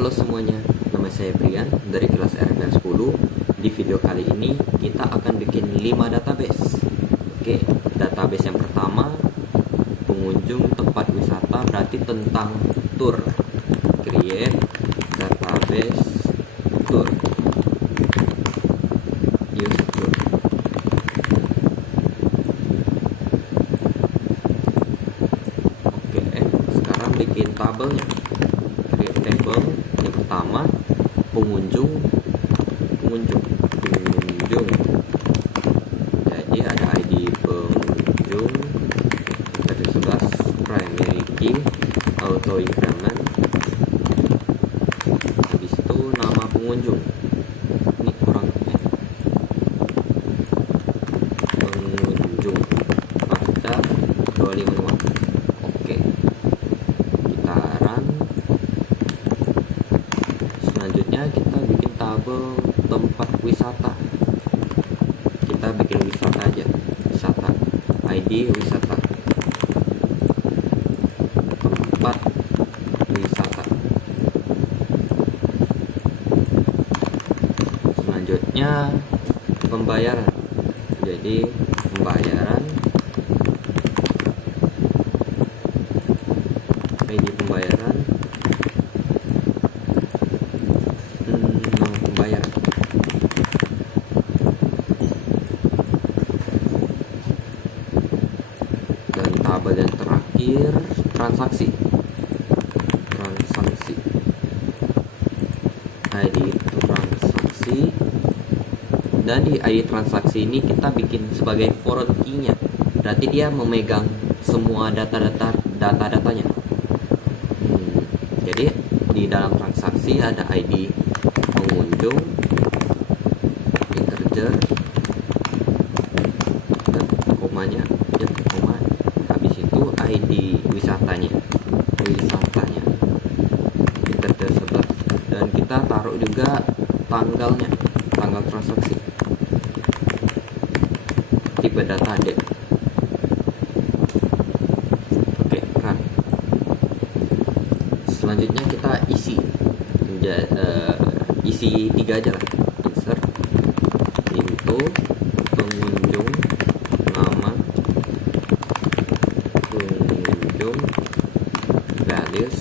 Halo semuanya, nama saya Brian dari kelas RFN 10. Di video kali ini kita akan bikin 5 database. Oke, database yang pertama pengunjung tempat wisata, berarti tentang tour. Create database tour. Use tour. Oke, sekarang bikin tabelnya. Create table. Yang pertama pengunjung. Jadi ada ID pengunjung, ada 11 primary key, auto increment, habis itu nama pengunjung. Ini kurang pengunjung pasca 255. Oke, kita run. Selanjutnya kita bikin tabel tempat wisata. Kita bikin wisata aja, wisata, ID wisata, tempat wisata. Selanjutnya pembayaran. Jadi pembayaran, ID pembayaran, pembayaran. Dan tabel yang terakhir transaksi. ID transaksi. Dan di ID transaksi ini kita bikin sebagai foreign key-nya. Berarti dia memegang semua datanya. Jadi di dalam transaksi ada ID pengunjung, integer, dan komanya, koma. Habis itu ID wisatanya, integer 11. Dan kita taruh juga tanggal transaksi, tipe data date. Oke, run. Selanjutnya kita isi 3 aja lah. Insert into pengunjung, nama pengunjung, values,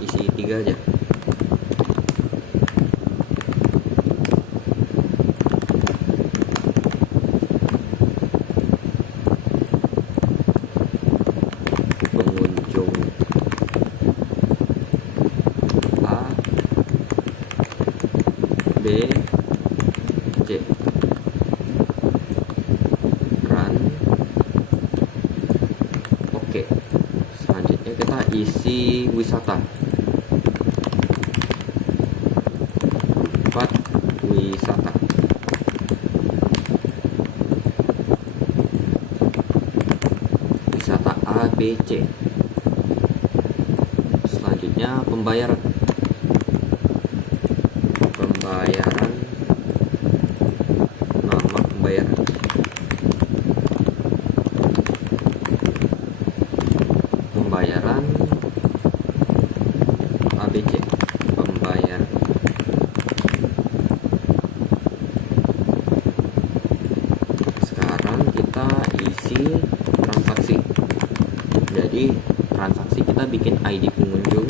isi 3 aja. Pengunjung A, B, C. Run. Oke, selanjutnya kita isi wisata, tempat wisata. Wisata A, B, C. Selanjutnya pembayaran, nama pembayaran, ABC, pembayaran. Sekarang kita isi transaksi. Jadi transaksi kita bikin ID pengunjung,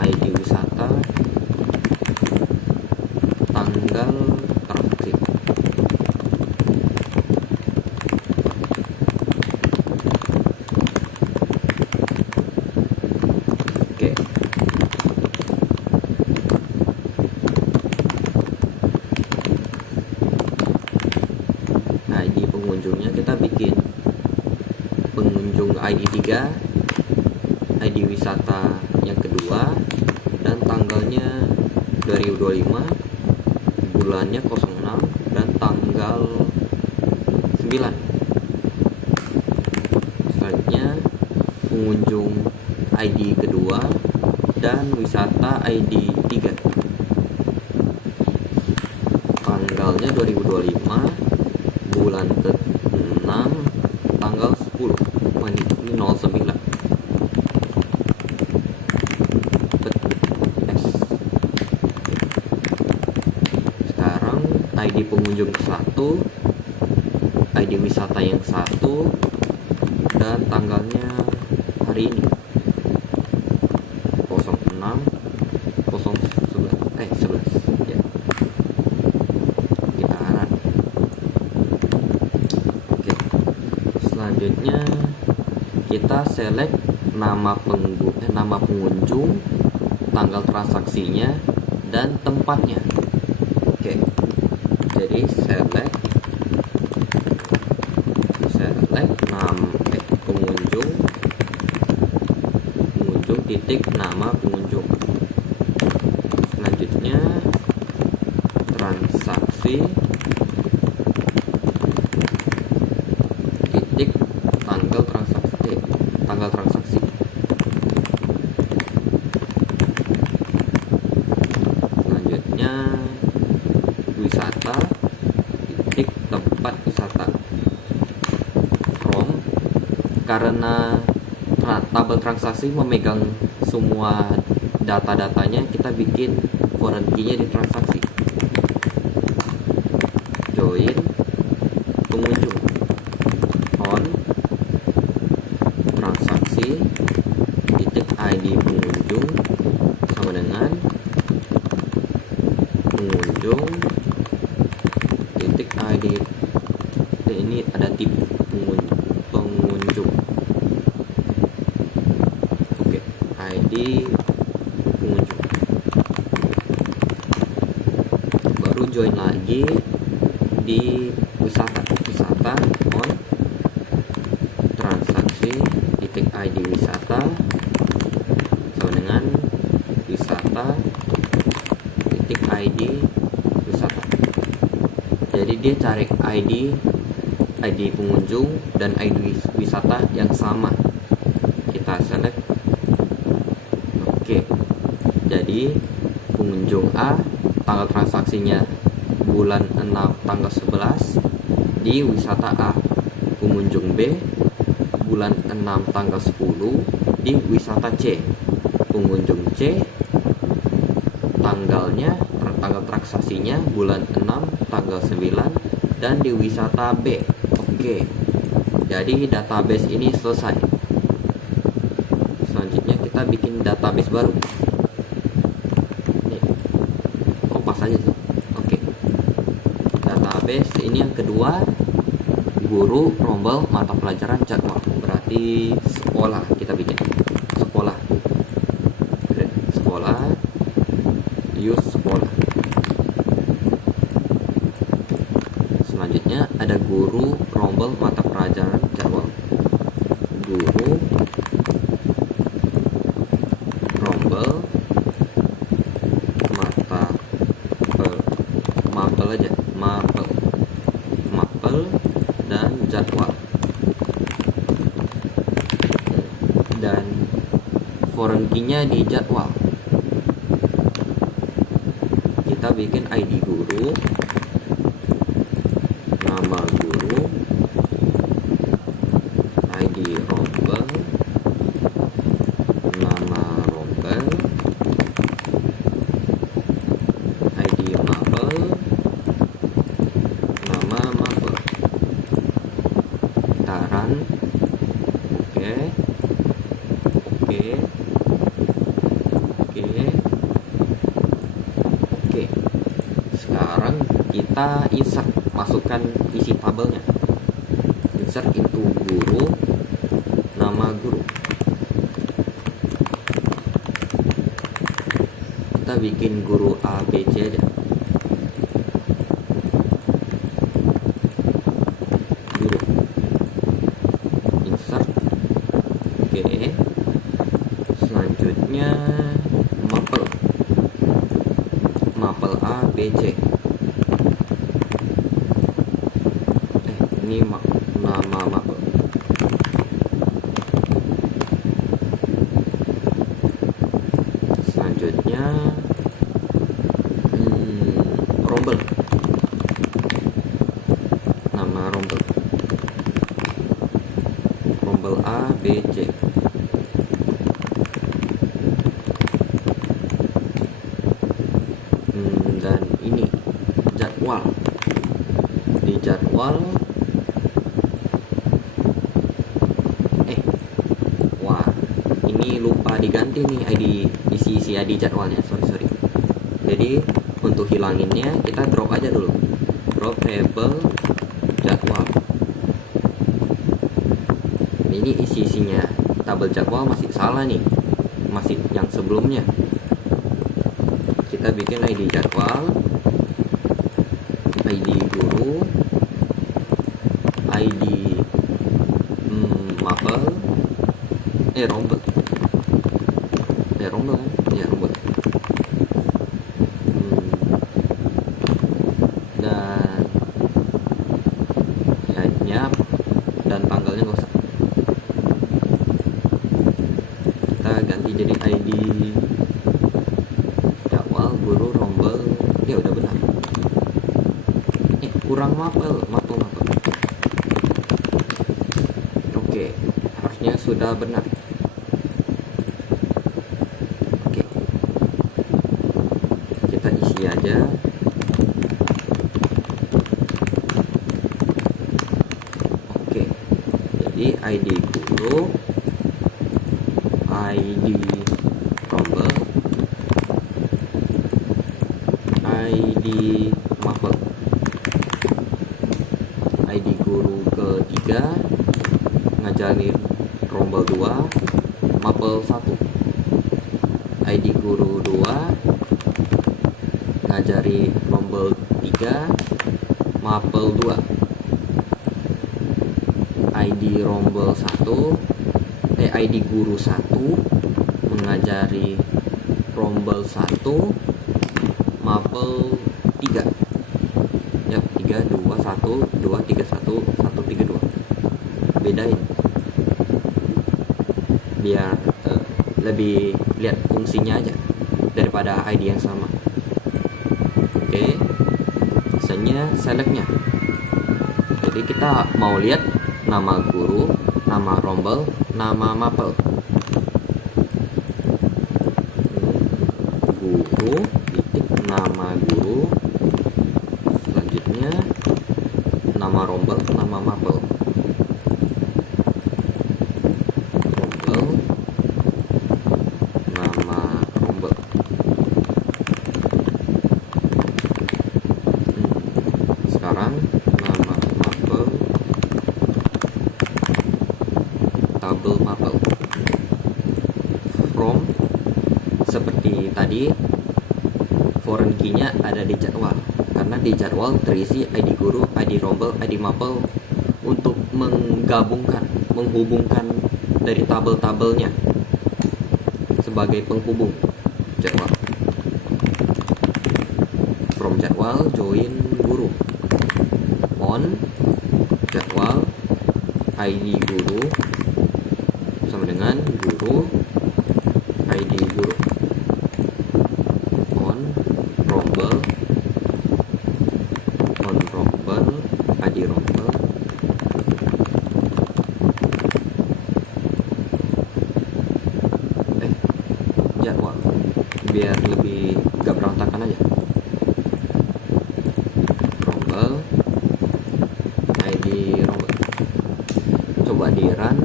ID wisata, tanggal transaksi. Oke. ID pengunjungnya kita bikin pengunjung ID 3, ID wisata yang kedua, dan tanggalnya 2025, bulannya 06, dan tanggal 9. Selanjutnya pengunjung ID kedua dan wisata ID 3, tanggalnya 2025, bulan ke-6, tanggal 10. Ini 09. ID pengunjung 1, ID wisata yang 1, dan tanggalnya hari ini 06 011 ya. Kita harap. Oke. Selanjutnya kita select nama pengunjung, tanggal transaksinya, dan tempatnya. Oke. Jadi select nama pengunjung titik nama pengunjung. Selanjutnya transaksi titik tanggal transaksi. Selanjutnya wisata titik tempat wisata. From, karena tabel transaksi memegang semua data-datanya, kita bikin foreign key-nya di transaksi. Join pengunjung on transaksi titik ID pengunjung sama dengan pengunjung titik ID. Ini ada tip pengunjung. Oke, ID pengunjung. Baru join lagi di wisata on transaksi titik ID wisata sama dengan wisata titik ID wisata. Jadi dia cari ID pengunjung dan ID wisata yang sama. Kita select. Oke. Jadi pengunjung A, tanggal transaksinya bulan 6 tanggal 11 di wisata A. Pengunjung B, bulan 6 tanggal 10 di wisata C. Pengunjung C, tanggal transaksinya bulan 6 tanggal 9 dan di wisata B. Oke. Jadi database ini selesai. Selanjutnya kita bikin database baru. Nih, kompas aja sih. Oke. Database ini yang kedua, guru, rombel, mata pelajaran, jadwal. Berarti sekolah kita bikin. Sekolah. Use sekolah. Selanjutnya ada guru, rombel, mata pelajaran, jadwal. Guru, rombel, mapel dan jadwal. Dan foreign key-nya di jadwal. Kita bikin ID guru, nama guru, ID rombel, nama rombel, ID mapel, nama mapel. Taran. Oke. Sekarang kita insert, masukkan isi tabelnya. Insert itu guru, nama guru. Kita bikin guru A, B, C aja. Guru. Insert. Oke. Selanjutnya mapel A, B, C. Ini nama mapel. Selanjutnya rombel. Nama rombel. Rombel A, B, C. Dan ini jadwal. jadwal. Wah, ini lupa diganti nih isi ID jadwalnya. Sorry. Jadi untuk hilanginnya kita drop aja dulu. Drop table jadwal. Ini isinya tabel jadwal masih salah nih, masih yang sebelumnya. Kita bikin ID jadwal, ID guru, ID mapel, rombel kan? Ya, rombel. Dan ya, dan tanggalnya nggak usah. Kita ganti jadi ID jadwal guru rombel. Ya udah benar. Kurang mapel. Oke, harusnya sudah benar. Oke, kita isi aja. Oke, jadi ID guru, ID rombel, ID mapel. ID guru ketiga, ngajarin rombel 2, mapel 1. ID guru 2, ngajari rombel 3, mapel 2. ID rombel 1, ID guru 1, mengajari rombel 1, mapel 3. Ya, 3, 2, 1, 2, 3, 1, 1, 3, 2. Bedain biar lebih lihat fungsinya aja daripada ID yang sama. Oke, misalnya selectnya. Jadi kita mau lihat nama guru, nama rombel, nama mapel. Guru titik nama guru, selanjutnya nama rombel, nama mapel. Rombel, nama rombel. Sekarang nama mapel, tabel mapel. From, seperti tadi, foreign key-nya ada di jadwal. Karena di jadwal terisi ID guru, ID rombel, ID mapel untuk menghubungkan dari tabel-tabelnya sebagai penghubung jadwal. From jadwal join guru. On jadwal ID guru sama dengan guru ID guru. On rombel ID rombel. Jadwal biar lebih gak berantakan aja. Rombel ID rombel. Coba di run.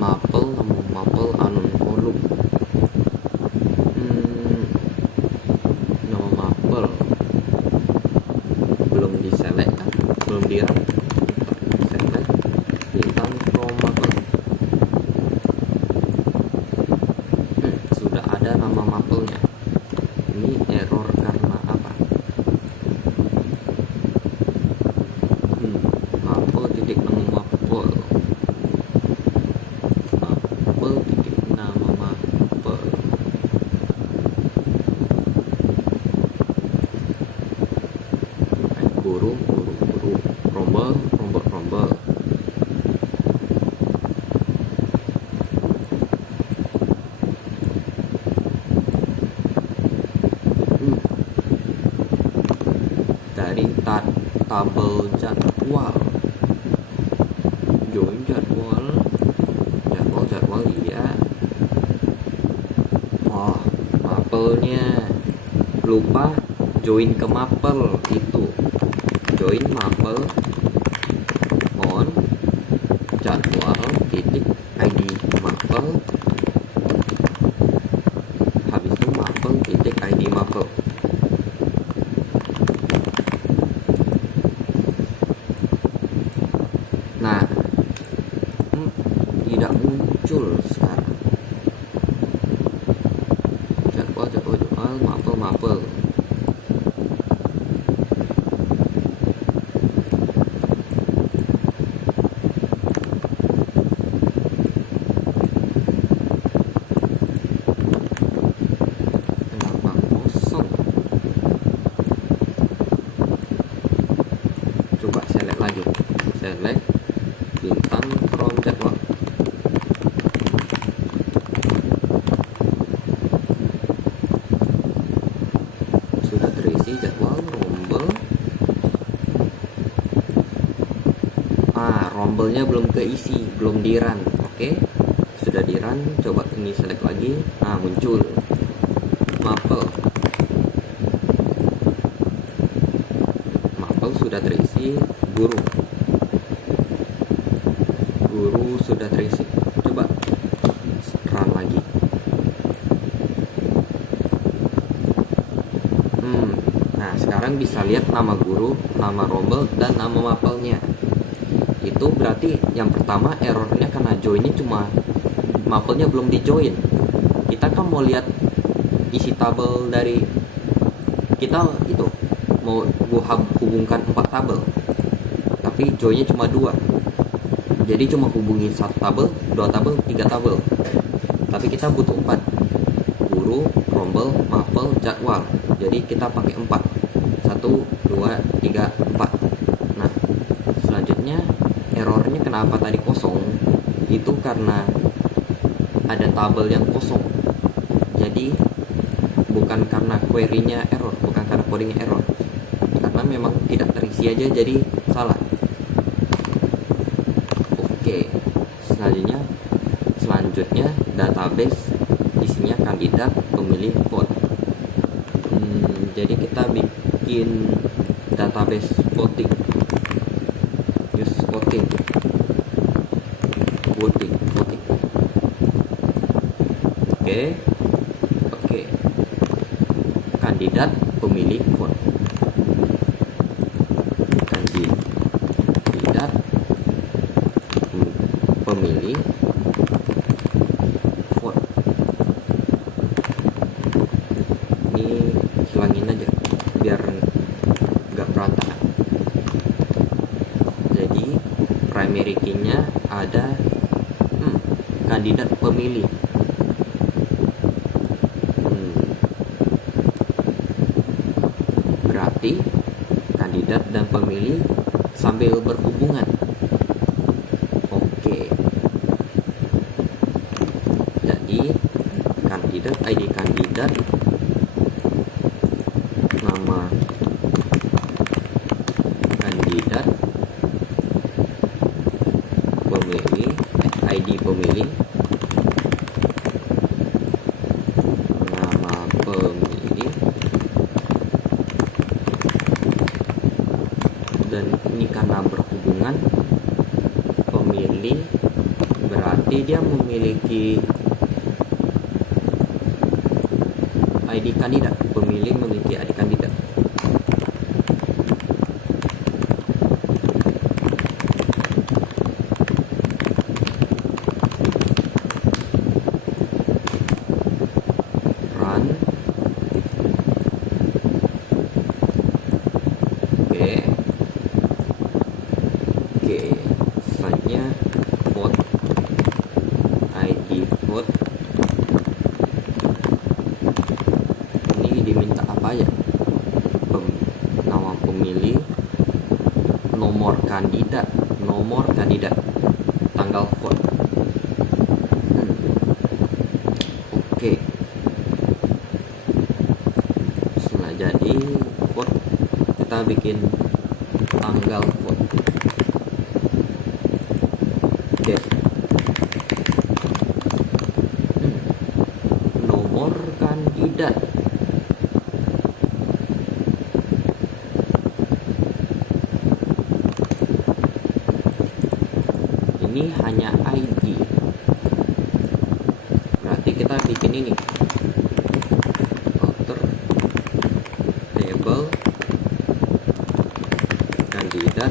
Mapel, nama mapel anon kolom. Nama mapel belum di select kan? Belum di run. Select bintang from mapel. Sudah ada nama mapelnya. Ini error karena apa? Mapel titik nama mapel. Mapel titik nama mapel. Guru rombel. Dari tabel jadwal, join jadwal iya. Wah, mapelnya lupa join ke mapel itu. Join mapel on jadwal titik id mapel, habis itu mapel titik id mapel. Nah, tidak muncul sekarang. Jadwal mapel. Kenapa kosong? Coba select lagi. Select bintang from jadwal. Sudah terisi jadwal rombel. Rombelnya belum keisi, belum di run. Oke, sudah di run. Coba ini select lagi. Muncul mapel. Mapel sudah terisi. Guru sudah terisi. Coba run lagi. Nah, sekarang bisa lihat nama guru, nama rombel, dan nama mapelnya. Itu berarti yang pertama errornya karena joinnya cuma mapelnya belum di join. Kita kan mau lihat isi tabel dari kita itu, mau hubungkan 4 tabel, tapi joinnya cuma 2. Jadi cuma hubungin 1 tabel, 2 tabel, 3 tabel. Tapi kita butuh 4. Guru, rombel, mapel, jadwal. Jadi kita pakai 4. 1, 2, 3, 4. Nah, selanjutnya errornya kenapa tadi kosong? Itu karena ada tabel yang kosong. Jadi bukan karena query-nya error, bukan karena coding error. Karena memang tidak terisi aja jadi salah. Oke, selanjutnya database isinya kandidat, pemilih, vote. Jadi kita bikin database voting. Use voting. Oke. Kandidat, pemilih, vote. Kandidat, pemilih, vote. Ini hilangin aja biar nggak berantakan. Jadi primary key-nya ada kandidat, pemilih. Berarti kandidat dan pemilih sambil berhubungan. Oke. Jadi kandidat, ID kandidat, nama kandidat, pemilih, ID pemilih, nama pemilih, dan ini karena berhubungan pemilih berarti dia memiliki ID kandidat, pemilih memiliki ID kandidat. Run. Oke, selanjutnya vote, ID vote. Ini diminta apa ya? Nama pemilih, nomor kandidat, tanggal vote. Oke. Setelah jadi vote, kita bikin tanggal vote. Nomor kandidat. kita bikin ini outer table kandidat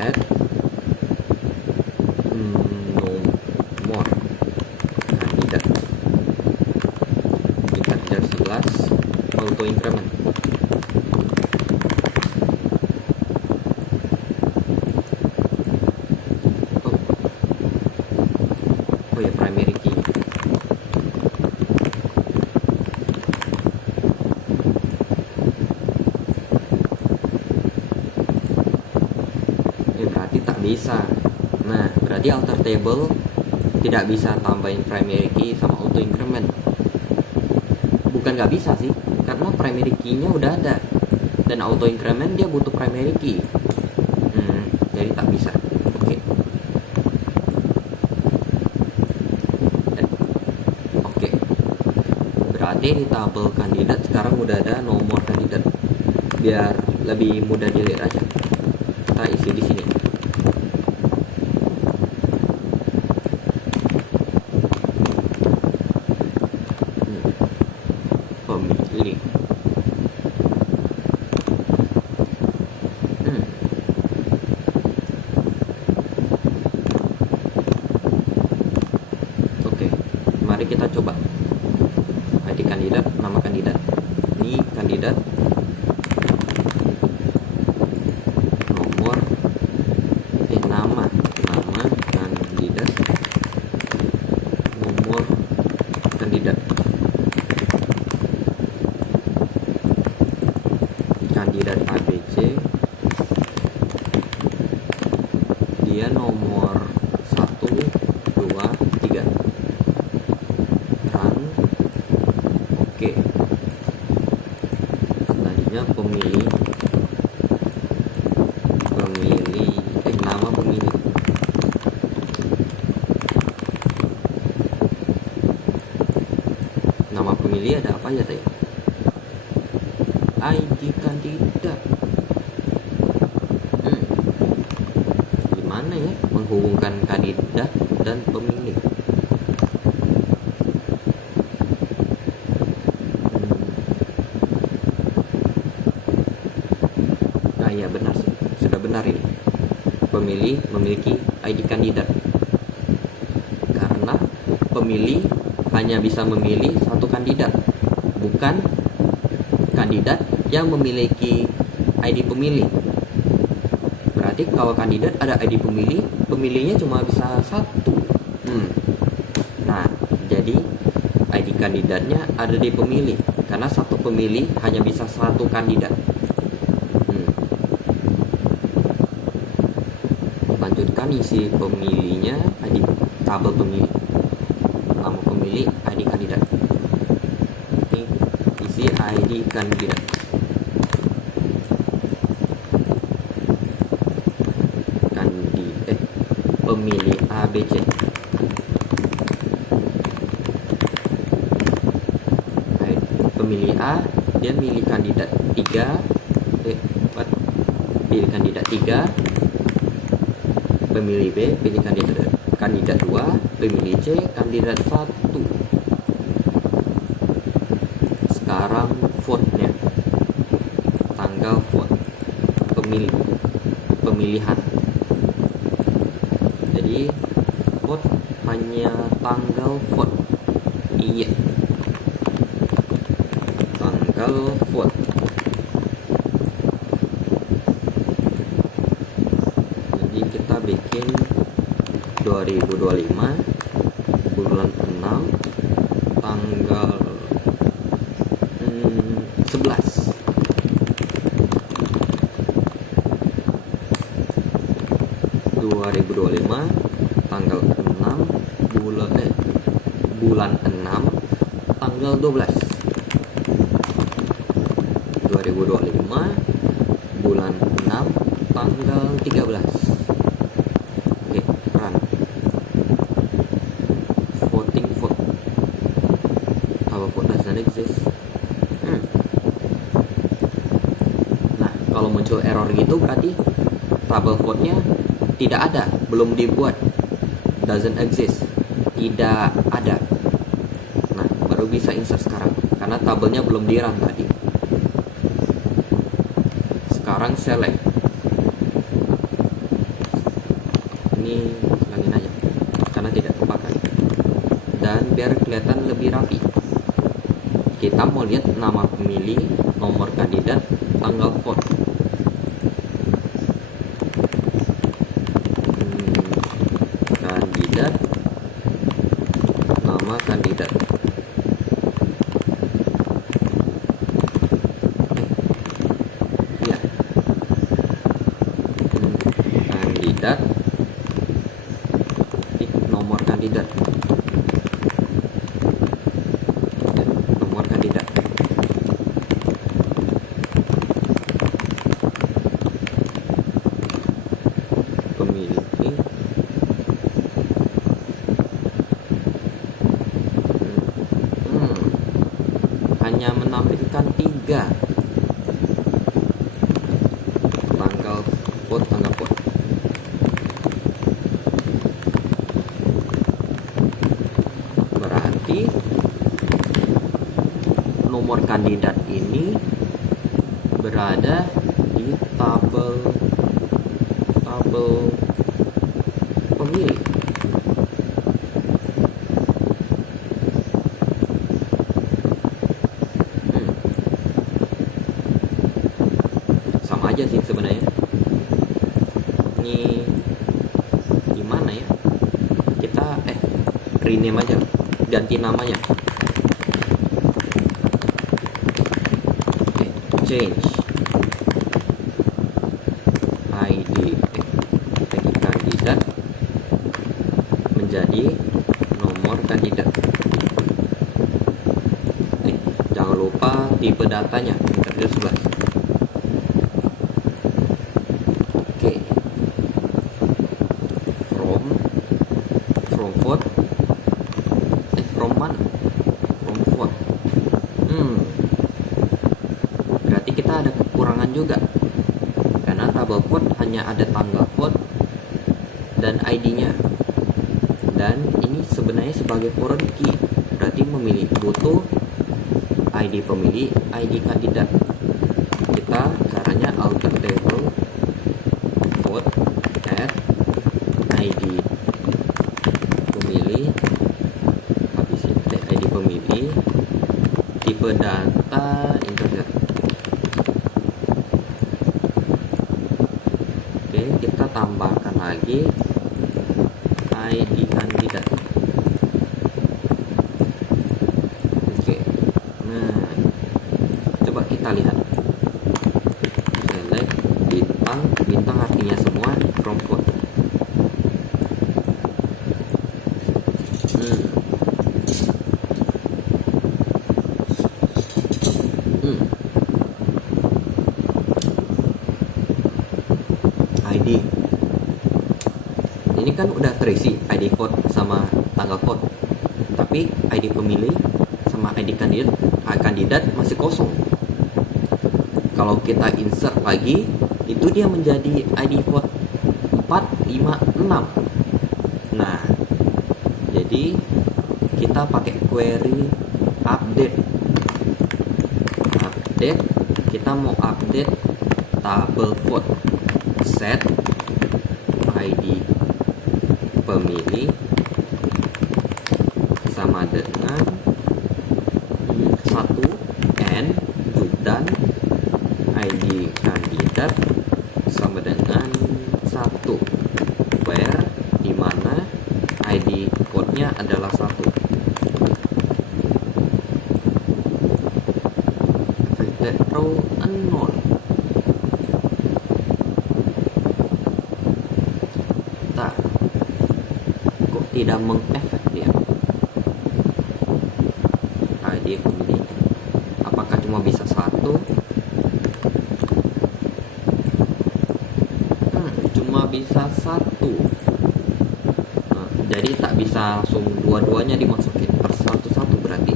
add nomor kandidat integer 11 auto increment. Oh ya, primary key. Berarti tak bisa. Nah, berarti alter table tidak bisa tambahin primary key sama auto increment. Bukan nggak bisa sih, karena primary key-nya udah ada dan auto increment dia butuh primary key. Jadi tak bisa. Oke. Oke. Berarti di tabel kandidat sekarang udah ada nomor kandidat. Biar lebih mudah dilihat aja. Kita isi di sini. Pemilih. Oke, mari kita coba. ID kandidat, nama kandidat. Ini kandidat. Nama kandidat, nomor kandidat, kandidat ABC, dia nomor 1, 2, 3, run. Oke. Selanjutnya pemilih, nama pemilih. Nama pemilih ada apa ya teh? ID kandidat. Gimana ya menghubungkan kandidat dan pemilih? Nah ya, benar sih, sudah benar ini. Pemilih memiliki ID kandidat karena pemilih hanya bisa memilih satu kandidat, bukan kandidat yang memiliki ID pemilih. Berarti kalau kandidat ada ID pemilih, pemilihnya cuma bisa satu. Nah, jadi ID kandidatnya ada di pemilih karena satu pemilih hanya bisa satu kandidat. Lanjutkan isi pemilihnya, ID tabel pemilih, nama pemilih, ID kandidat. Ini isi ID kandidat. Pemilih ABC. Pemilih A dia milih kandidat 3, pilih kandidat 3. Pemilih B pilih kandidat 2, pemilih C kandidat 1. Sekarang vote-nya, tanggal vote, pemilihan. Jadi vote hanya tanggal vote. Iya, tanggal vote. Jadi kita bikin 2025 bulan 6 tanggal 11. Tanggal 6 bulan 6 tanggal 12. 2025 bulan 6 tanggal 13. Oke, run. Voting vote. Our vote doesn't exist. Nah, kalau muncul error gitu berarti tabel vote-nya tidak ada, belum dibuat, doesn't exist, tidak ada. baru bisa insert sekarang karena tabelnya belum di run tadi. Sekarang select. Ini hilangin aja karena tidak terpakai. Dan biar kelihatan lebih rapi, kita mau lihat nama pemilih, nomor kandidat, tanggal vote. Kandidat, nama kandidat. Iya. Kandidat, nomor kandidat. Nomor kandidat. Pemilih. Hanya menampilkan 3 tanggal vote. Berarti nomor kandidat ini berada di tabel pemilih. Sama aja sih sebenarnya. Ini gimana ya? Kita rename aja, ganti namanya. Change ID kandidat menjadi nomor kandidat. Jangan lupa tipe datanya Interview 11. From vote, from mana? From vote. Berarti kita ada kekurangan juga, karena tabel vote hanya ada tanggal vote dan ID-nya. Dan ini sebenarnya sebagai foreign key, berarti memilih butuh ID pemilih, ID kandidat. Kita caranya alter table vote add ID pemilih, habis itu ID pemilih, tipe data integer. Oke, kita tambahkan lagi ID kandidat. Oke, nah coba kita lihat. Select bintang artinya semua from vote. ID ini kan udah terisi ID vote sama tanggal vote, tapi ID pemilih sama ID kandidat masih kosong. Kalau kita insert lagi, itu dia menjadi ID vote 4, 5, 6. Nah, jadi kita pakai query update. Kita mau update tabel vote. Set ID pemilih sama dengan 1 and dan ID kandidat sama dengan 1 where dimana ID vote-nya adalah 1. Row unknown. Kok tidak mengefek dia ID pemilih? Apakah cuma bisa 1? Cuma bisa 1. Nah, jadi tak bisa langsung dua-duanya dimasukin per satu-satu. Berarti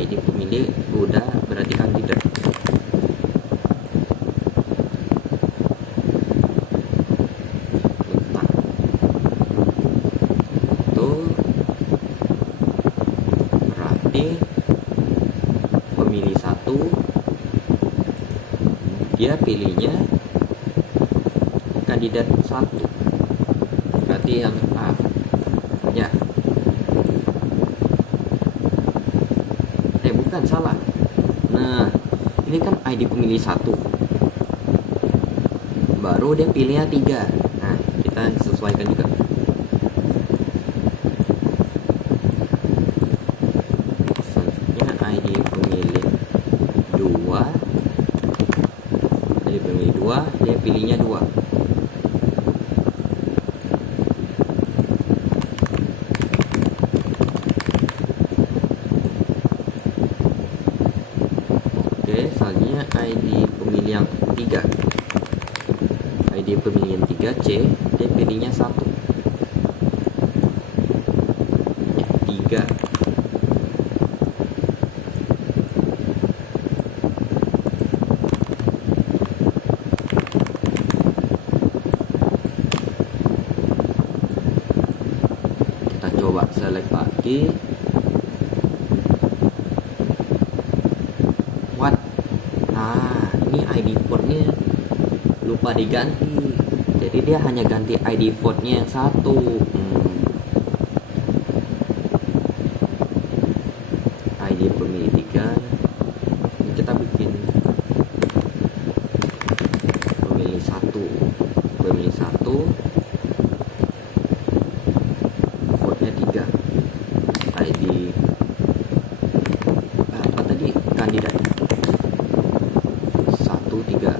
ID pemilih udah berarti kandidat. dia pilihnya kandidat 1, berarti yang A ya. Bukan, salah. Nah, ini kan ID pemilih 1, baru dia pilihnya 3. Nah, kita sesuaikan juga. Selanjutnya ID pemilih 2, dia pilihnya 2. Selanjutnya ID pemilih yang 3, ID pemilih yang 3 C, dia pilihnya 1 ya, 3. Kita coba select lagi. Ini ID vote-nya lupa diganti, jadi dia hanya ganti ID vote-nya yang 1. ID pemilih 3, kita bikin pemilih 1, vote-nya 3. ID apa tadi, kandidat 3.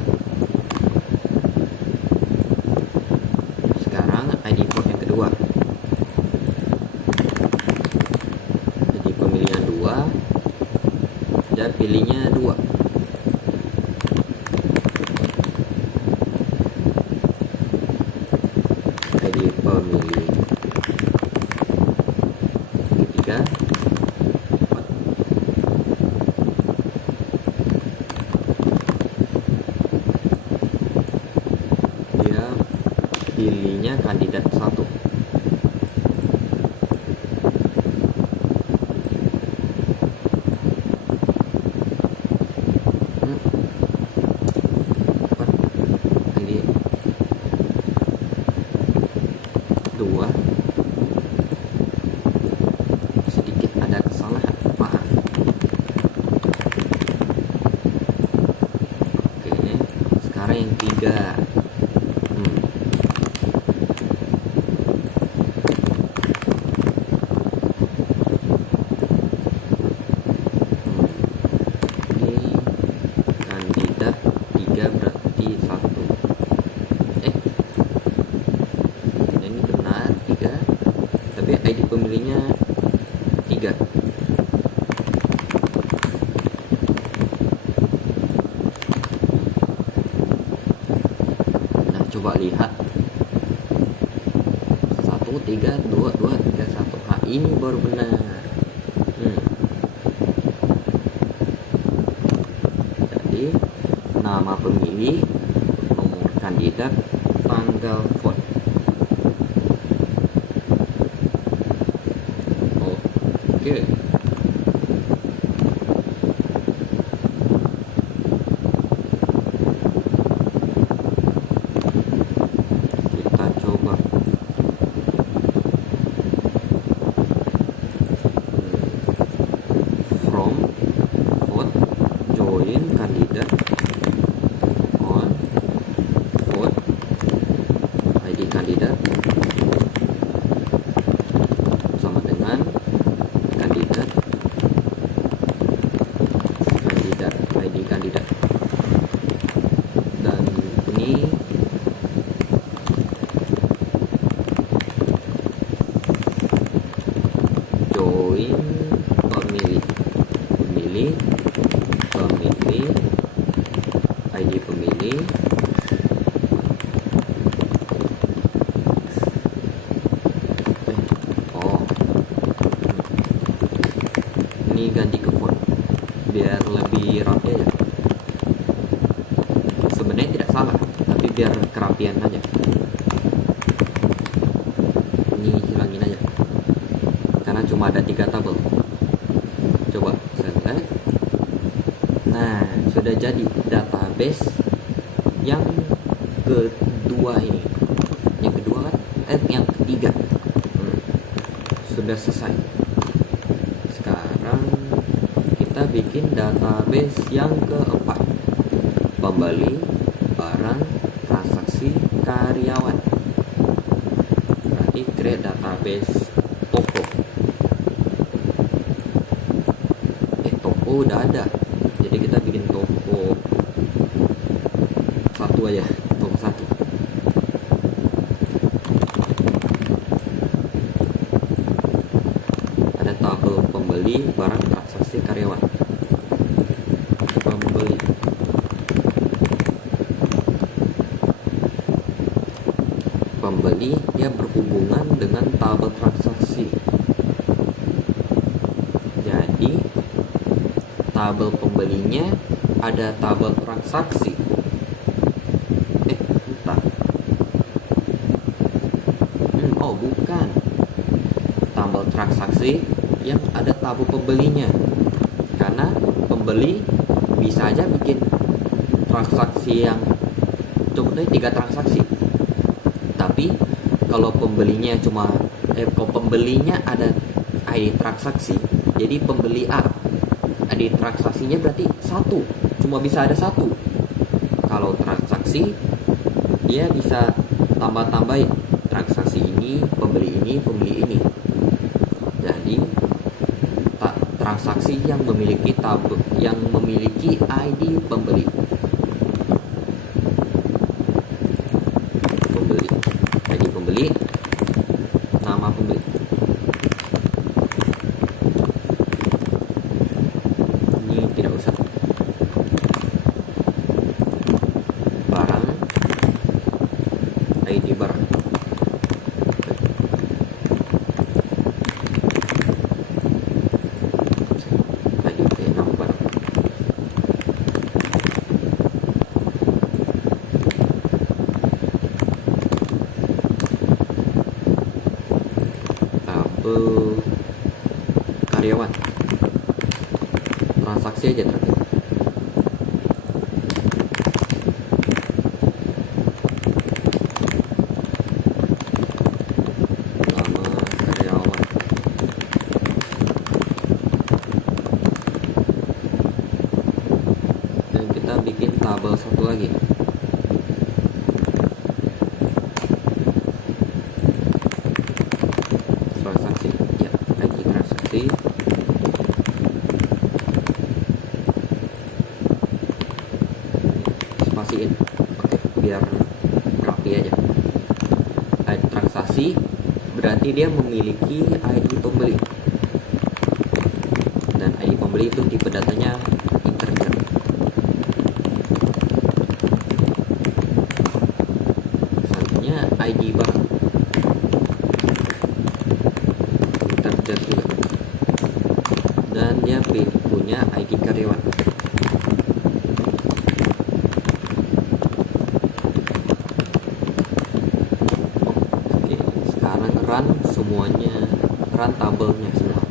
Sekarang ID vote yang kedua, jadi pemilihan 2, dia pilihnya 2. ID pemilih ketiga 4. Dia pilihnya kandidat 1. Ini 2. Sedikit ada kesalahan, maaf. Oke, sekarang yang 3. Berarti 1. Ini benar 3, tapi ID pemilihnya 3. Nah, coba lihat 1 3 2 2 3 1. Nah, ini baru benar. Jadi nama pemilih, nomor kandidat, tanggal vote. Oke. Kita coba. From vote, join kandidat, kandidat sama dengan kandidat ID kandidat, dan ini join pemilih ID pemilih. Ganti ke font biar lebih rapi aja. Sebenarnya tidak salah, tapi biar kerapian aja. Ini hilangin aja karena cuma ada 3 tabel. Coba select. Nah, sudah jadi database yang kedua ini, yang kedua kan yang ketiga. Sudah selesai. Sekarang kita bikin database yang keempat, pembeli, barang, transaksi, karyawan. Berarti create database toko. Toko udah ada, jadi kita bikin toko satu aja, toko satu. Ada tabel pembeli, barang, transaksi, karyawan. Pembeli, pembeli dia berhubungan dengan tabel transaksi. Jadi tabel pembelinya ada tabel transaksi. Bentar. Oh bukan, tabel transaksi yang ada tabel pembelinya. Karena pembeli bisa aja bikin transaksi yang contohnya 3 transaksi. Tapi kalau pembelinya kalau pembelinya ada ID transaksi, jadi pembeli A ID transaksinya berarti 1, cuma bisa ada 1. Kalau transaksi dia bisa tambah-tambahin transaksi ini, pembeli ini, pembeli ini. Jadi transaksi yang memiliki ID pembeli. ID pembeli, nama pembeli. Ini tidak usah. Barang, ID barang. Nama barang. Karyawan, transaksi aja terakhir. Nama karyawan. Dan kita bikin tabel satu lagi. Transaksi, ya, ID transaksi. Spasiin, oke, biar rapi aja. ID transaksi berarti dia memiliki ID pembeli, dan ID pembeli itu tipe datanya integer. Selanjutnya ID barang, integer juga, dan dia punya ID karyawan. Sekarang run semuanya, run tabelnya semua.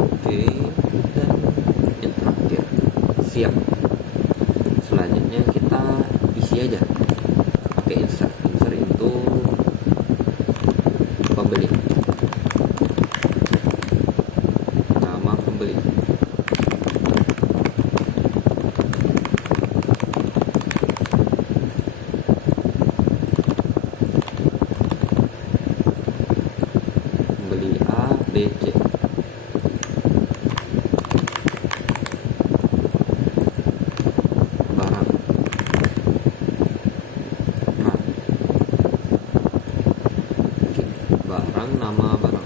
Oke, dan yang terakhir siap. Selanjutnya kita isi aja pakai insert itu pembeli, nama pembeli. Pembeli A, B, C. Barang, nah. Barang, nama barang.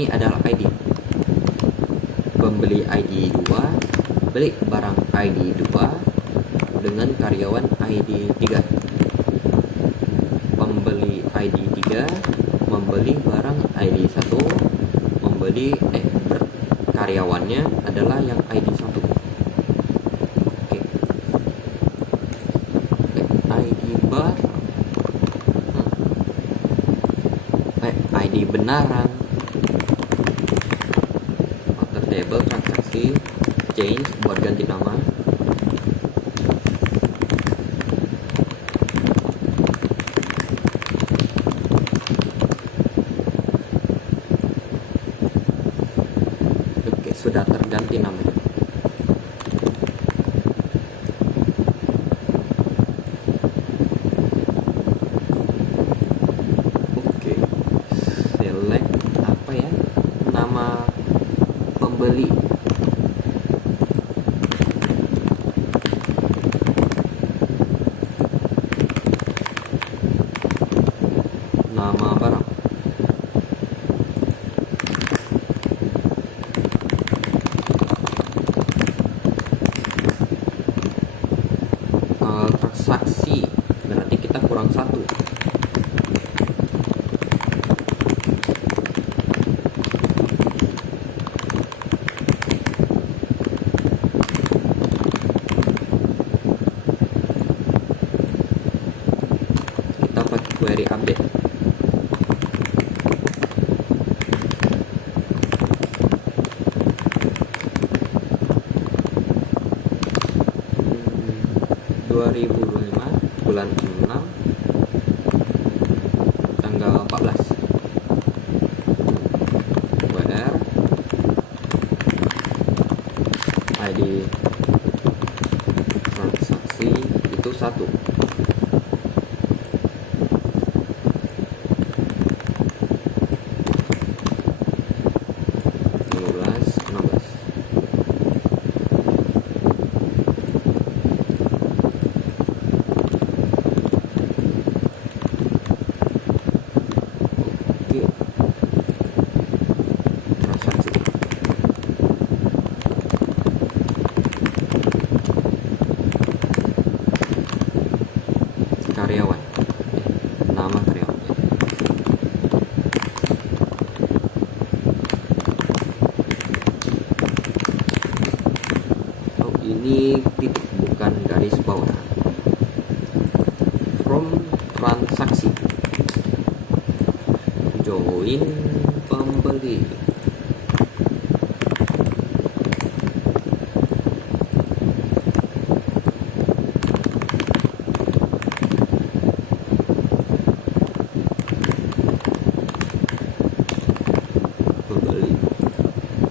ini adalah ID. Pembeli ID 2 beli barang ID 2 dengan karyawan ID 3. Pembeli ID 3 membeli barang ID 1, membeli karyawannya adalah yang ID 1. Oke. ID barang. ID benaran. Outer table transaksi change buat ganti nama. Oke, sudah terganti namanya. Oke, select apa ya? Nama pembeli. Nama barang. Transaksi berarti kita kurang satu. Kita pakai query update. Bulan 6 tanggal 14 where ID transaksi itu 1. Karyawan, nama karyawannya. Oh, ini titik bukan garis bawah. From transaksi join pembeli.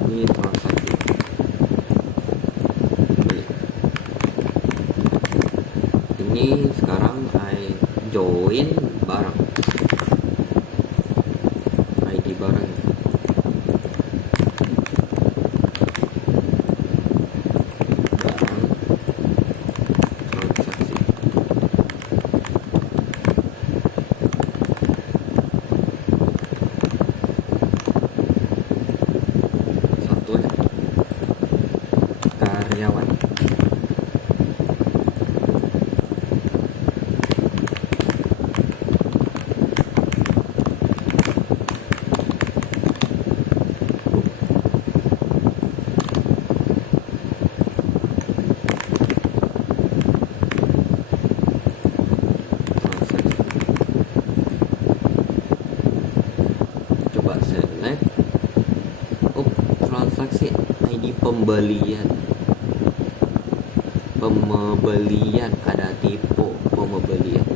Ini transaksi beli. Ini sekarang join barang, ID barang. Barang transaksi. Karyawan. Coba select. Transaksi ID pembelian. Pembelian ada tipe pembelian.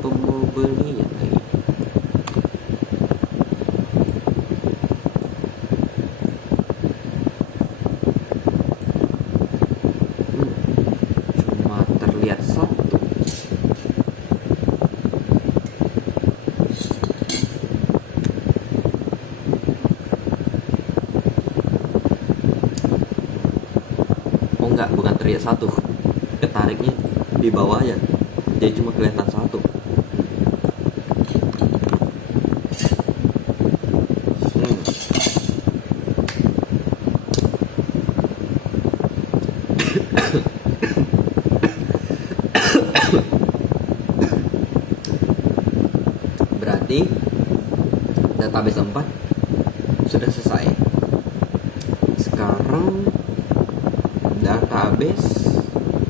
Pembelian lagi. Cuma terlihat satu. Enggak, bukan terlihat satu, ketariknya di bawah ya, jadi cuma kelihatan satu. database 4 sudah selesai. Sekarang database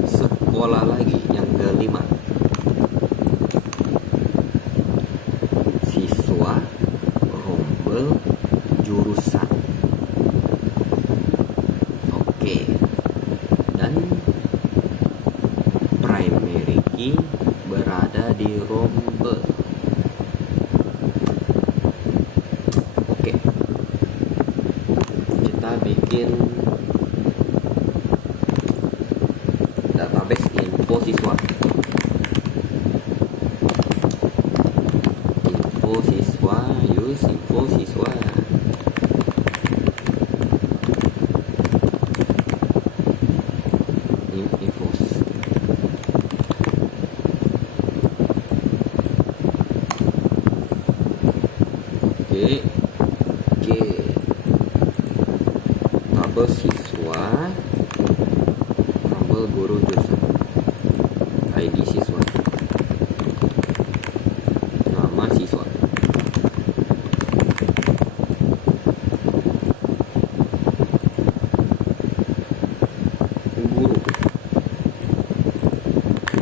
sekolah lagi yang kelima. Siswa, rombel, jurusan. Oke. Dan primary key berada di rombel. Oke. Kita bikin database info siswa. Info siswa, use info siswa. Infos. Oke. Tabel siswa, rombel guru jurusan, ID siswa, nama siswa.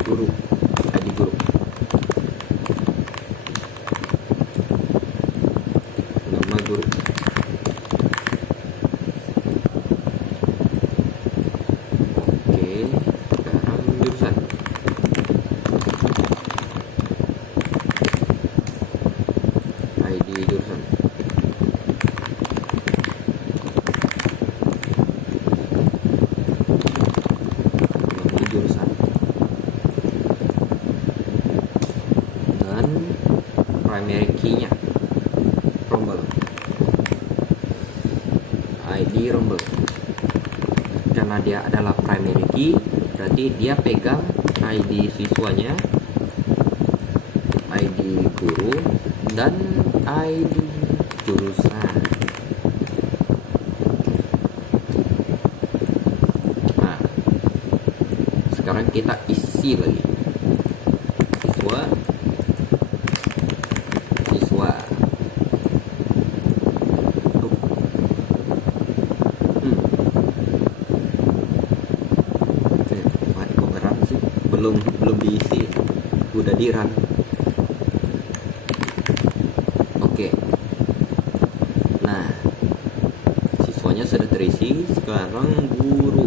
Guru, ID guru, nama guru. Oke, sekarang jurusan. ID jurusan. Nama jurusan. Dan primary key-nya rombel. ID rombel. Karena dia adalah primary key, berarti dia pegang ID siswanya, ID guru, dan ID jurusan. Nah, sekarang kita isi lagi. Siswa, siswa. Tuh. Kok ngeran sih? Belum diisi, udah di run. Oke. Nah, siswanya sudah terisi. Sekarang guru.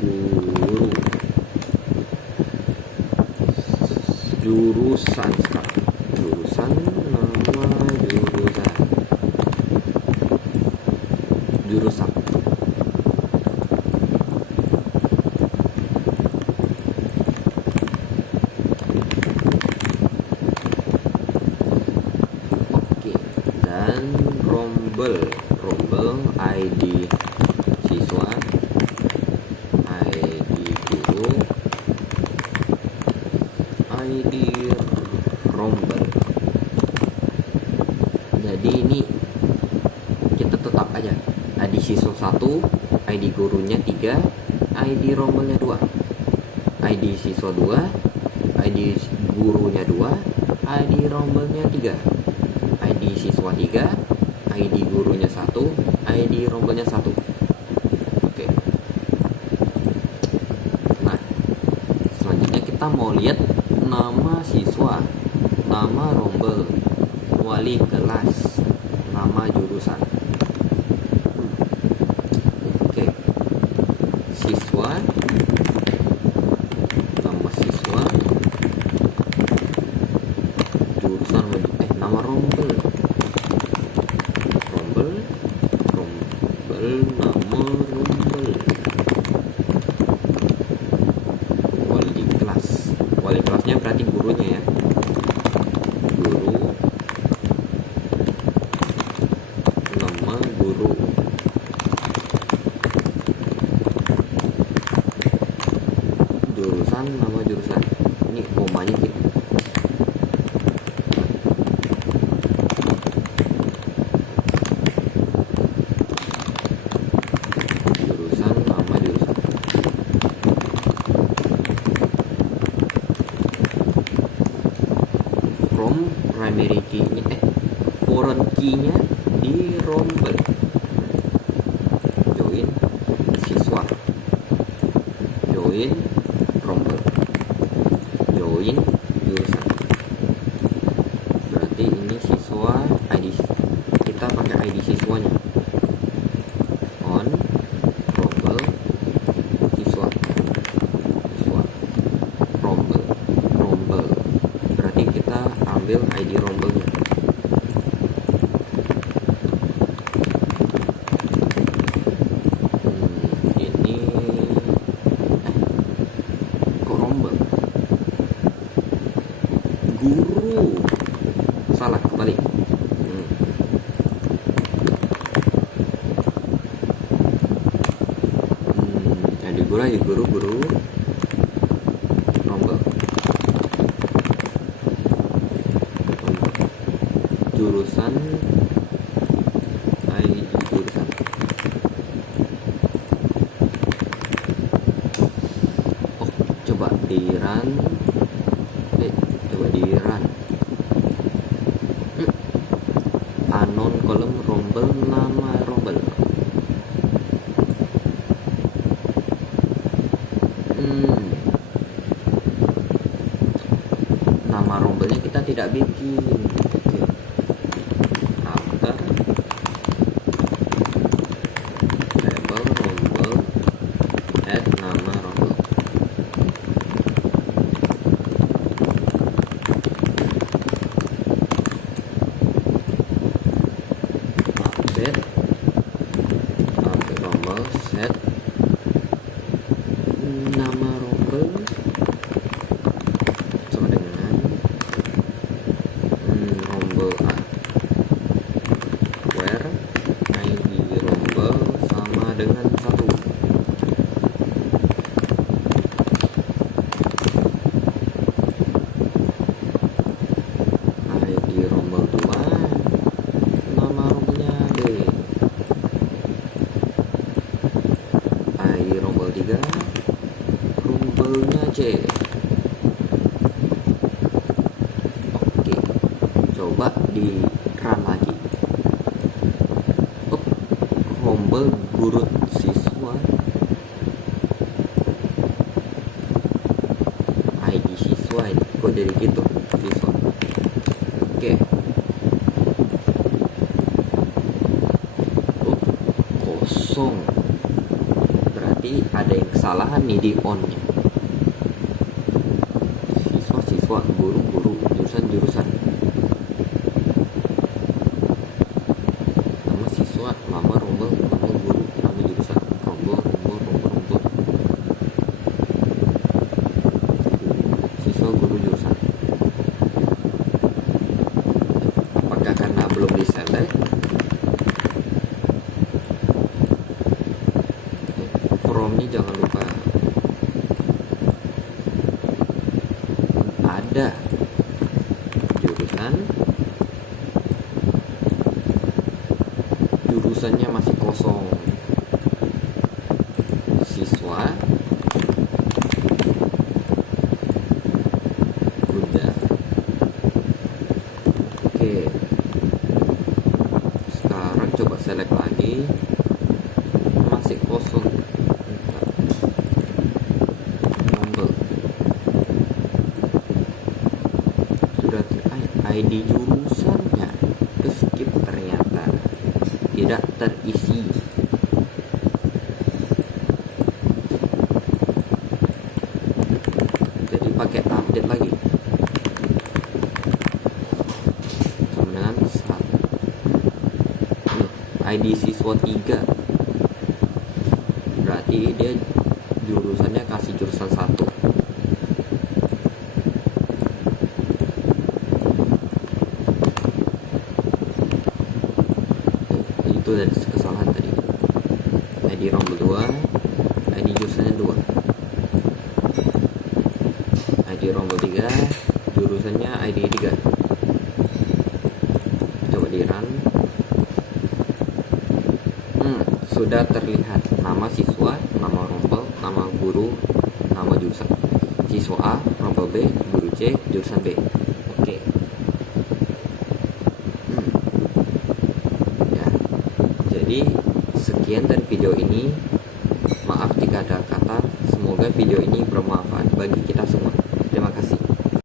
Guru. Jurusan sekarang. Jurusan, nama jurusan. Jurusan. Oke, dan rombel. Rombel ID siswa, ID guru, ID rombel. Jadi ini kita tetap aja ID siswa 1, ID gurunya 3, ID rombelnya 2, ID siswa 2, ID gurunya 2, ID rombelnya 3, ID siswa 3, ID gurunya 1, ID rombelnya 1. Oke. Nah, selanjutnya kita mau lihat nama siswa, nama rombel, wali kelas, nama jurusan. Oke. Siswa, nama siswa, jurusan, nama rombel. Rombel, nama rombel. Wali kelas. Wali kelasnya berarti gurunya ya. Guru, nama guru. Jurusan, nama jurusan. Ini komanya gitu. primary key-nya foreign key-nya di rombel. Join siswa, join rombel, join jurusan. Berarti ini siswa, ID kita pakai ID siswanya. On rombel siswa, siswa rombel, rombel. Berarti kita ambil ID rombelnya. Ini kok rombel? Guru. Salah, kembali. Jadi guru rombel. Jurusan, ID jurusan. Oh, coba di run. Coba di run. Unknown kolom rombel, nama rombel. Nama rombelnya kita tidak bikin. Oke. After label rombel, add nama rombel. Update rombel, set nama rombel sama dengan rombel A, where ID rombel sama dengan 1. ID rombel 2, nama rombelnya D. ID rombel 3, rombelnya C. Oke, coba di run lagi. Rombel guru siswa, ID siswa ini kok jadi gitu, siswa. Oke. Kosong. Berarti ada yang kesalahan nih di on-nya. Siswa, guru, jurusan. Nama siswa, nama rombel, nama guru, nama jurusan. Rombel. Siswa, guru, jurusan. Apakah karena belum diselect? From-nya jangan lupa ada jurusannya masih kosong. Siswa udah. Oke, sekarang coba select lagi, masih kosong. Sudah ID jurusannya ke skip, ternyata tidak terisi. Jadi pakai update lagi sama dengan ID siswa 3. Berarti dia jurusannya kasih jurusan 1. Itu dari kesalahan tadi. ID rombel 2, ID jurusannya 2. ID rombel 3, jurusannya ID 3. Coba di run. Sudah terlihat nama siswa, nama rombel, nama guru, nama jurusan. Siswa A, rombel B, guru C, jurusan B. Oke. sekian dari video ini. Maaf jika ada kata. Semoga video ini bermanfaat bagi kita semua. Terima kasih.